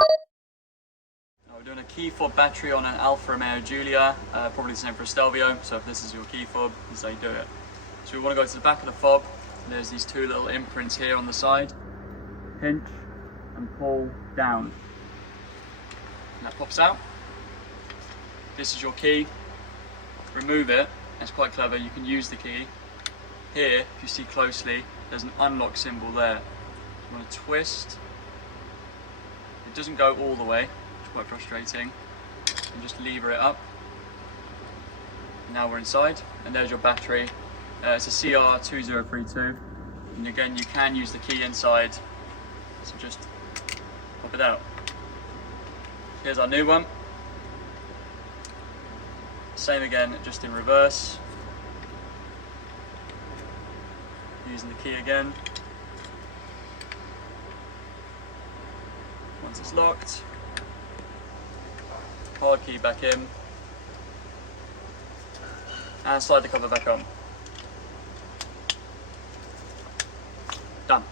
Now we're doing a key fob battery on an Alfa Romeo Giulia, probably the same for a Stelvio, so if this is your key fob, this is how you do it. So we want to go to the back of the fob, and there's these two little imprints here on the side. Pinch and pull down. And that pops out. This is your key. Remove it. It's quite clever. You can use the key. Here, if you see closely, there's an unlock symbol there. You want to twist. It doesn't go all the way, which is quite frustrating. And just lever it up. Now we're inside, and there's your battery. It's a CR2032. And again, you can use the key inside. So just pop it out. Here's our new one. Same again, just in reverse. Using the key again. Once it's locked, hard key back in, and slide the cover back on. Done.